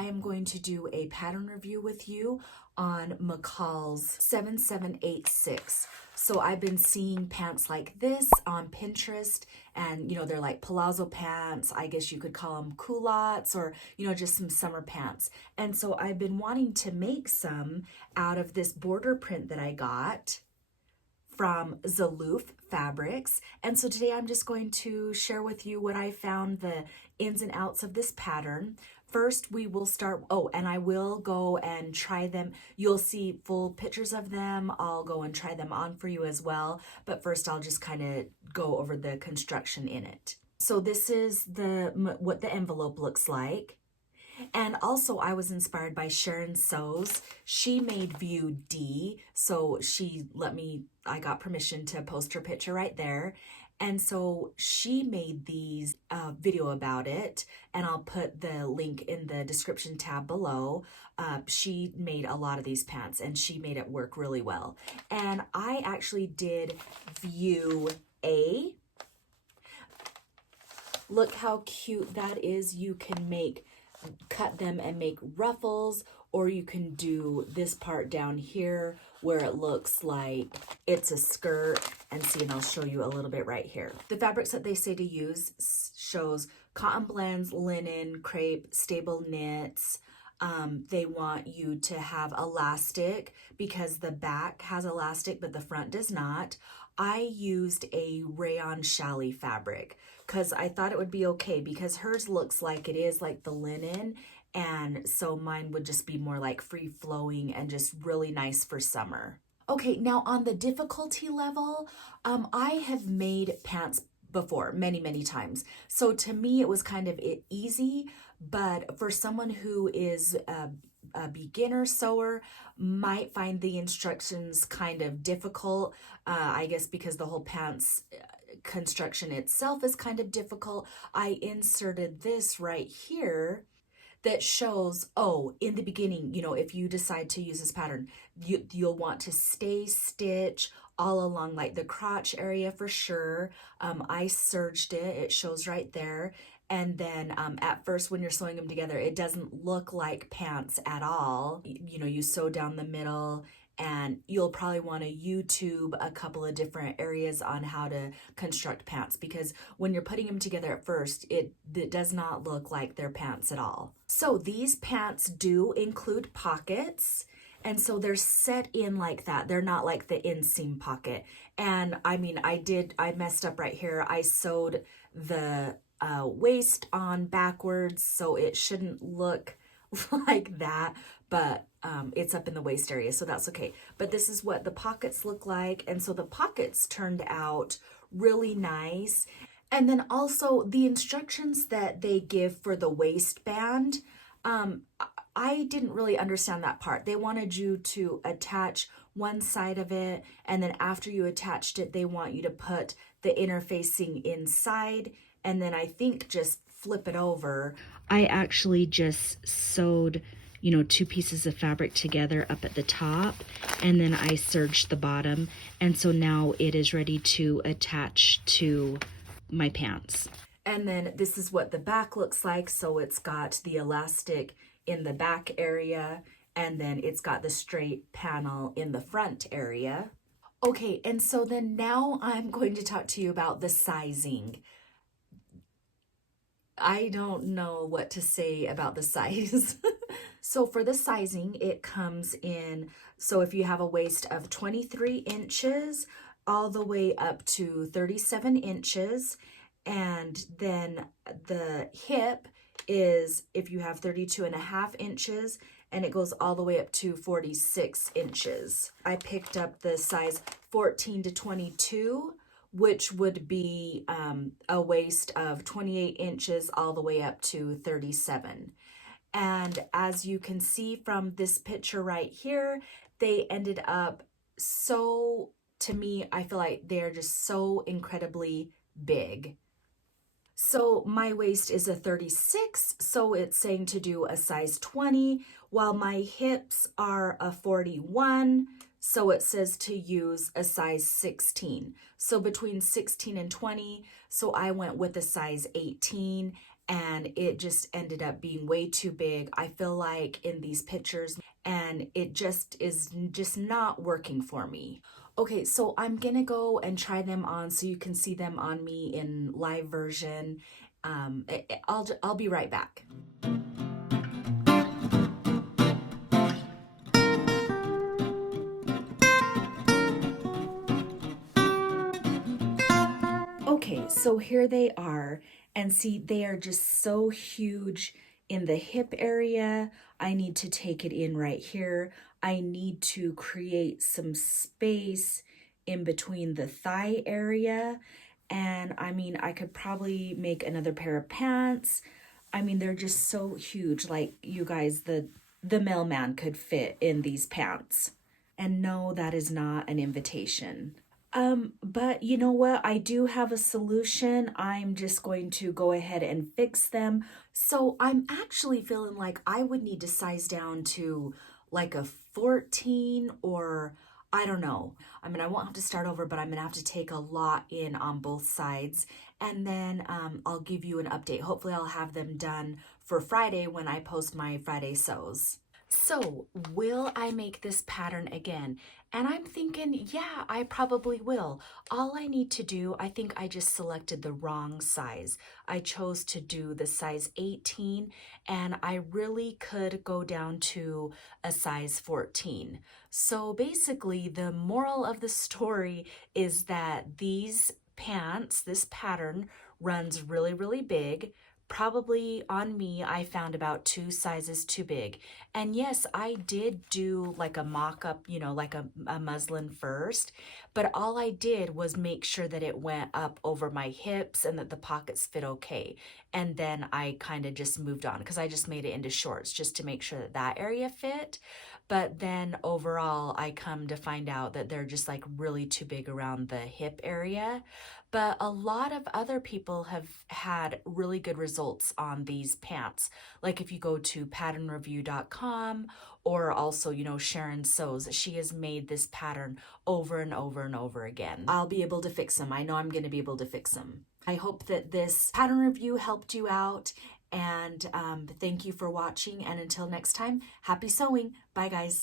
I am going to do a pattern review with you on Mccalls 7786. So I've been seeing pants like this on Pinterest, and they're like palazzo pants. I guess you could call them culottes, or just some summer pants. And so I've been wanting to make some out of this border print that I got from Zelouf Fabrics. And so today I'm just going to share with you what I found, the ins and outs of this pattern. First, we will start, and I will go and try them. You'll see full pictures of them. I'll go and try them on for you as well. But first, I'll just kind of go over the construction in it. So this is what the envelope looks like. And also I was inspired by Sharon Sews. She made view D, so I got permission to post her picture right there. And so she made these video about it, and I'll put the link in the description tab below. She made a lot of these pants, and she made it work really well. And I actually did view A. Look how cute that is. You can cut them and make ruffles, or you can do this part down here where it looks like it's a skirt, and I'll show you a little bit right here. The fabrics that they say to use shows cotton blends, linen, crepe, stable knits. They want you to have elastic because the back has elastic but the front does not. I used a rayon challis fabric because I thought it would be okay, because hers looks like it is like the linen, and so mine would just be more like free flowing and just really nice for summer. Okay, now on the difficulty level, I have made pants before many times. So to me, it was kind of easy, but for someone who is a beginner sewer might find the instructions kind of difficult, I guess because the whole pants construction itself is kind of difficult. I inserted this right here that shows, in the beginning, if you decide to use this pattern, you'll want to stay stitch all along like the crotch area for sure. I serged it shows right there. And then at first when you're sewing them together, it doesn't look like pants at all. You sew down the middle, and you'll probably want to YouTube a couple of different areas on how to construct pants, because when you're putting them together at first, it does not look like they're pants at all. So these pants do include pockets, and so they're set in like that. They're not like the inseam pocket. And I messed up right here. I sewed the waist on backwards, so it shouldn't look like that, but it's up in the waist area, so that's okay. But this is what the pockets look like, and so the pockets turned out really nice. And then also the instructions that they give for the waistband, I didn't really understand that part. They wanted you to attach one side of it, and then after you attached it, they want you to put the interfacing inside, and then I think just flip it over. I actually just sewed two pieces of fabric together up at the top, and then I serged the bottom, and so now it is ready to attach to my pants. And then this is what the back looks like. So it's got the elastic in the back area, and then it's got the straight panel in the front area. Okay, and so then now I'm going to talk to you about the sizing. I don't know what to say about the size. So for the sizing, it comes in, so if you have a waist of 23 inches all the way up to 37 inches, and then the hip is, if you have 32.5 inches, and it goes all the way up to 46 inches. I picked up the size 14 to 22, which would be a waist of 28 inches all the way up to 37. And as you can see from this picture right here, they ended up to me, I feel like they're just so incredibly big. So my waist is a 36, so it's saying to do a size 20, while my hips are a 41, so it says to use a size 16. So between 16 and 20, so I went with a size 18, and it just ended up being way too big. I feel like in these pictures, and it just is just not working for me. Okay, so I'm gonna go and try them on so you can see them on me in live version. I'll be right back. Okay, so here they are, and see, they are just so huge in the hip area. I need to take it in right here. I need to create some space in between the thigh area. And I mean, I could probably make another pair of pants. I mean, they're just so huge. Like, you guys, the mailman could fit in these pants. And no, that is not an invitation. But you know what? I do have a solution. I'm just going to go ahead and fix them. So I'm actually feeling like I would need to size down to like a 14, or I don't know. I mean, I won't have to start over, but I'm gonna have to take a lot in on both sides. And then I'll give you an update. Hopefully I'll have them done for Friday when I post my Friday sews. So, will I make this pattern again? And I'm thinking, yeah, I probably will. All I need to do, I think I just selected the wrong size. I chose to do the size 18, and I really could go down to a size 14. So basically, the moral of the story is that these pants, this pattern, runs really, really big. Probably on me, I found about 2 sizes too big. And yes, I did do like a mock-up, you know, like a muslin first, but all I did was make sure that it went up over my hips and that the pockets fit okay. And then I kind of just moved on because I just made it into shorts just to make sure that that area fit. But then overall, I come to find out that they're just like really too big around the hip area. But a lot of other people have had really good results on these pants. Like if you go to patternreview.com, or also, you know, Sharon Sews, she has made this pattern over and over and over again. I'll be able to fix them. I know I'm going to be able to fix them. I hope that this pattern review helped you out. And thank you for watching. And until next time, happy sewing. Bye, guys.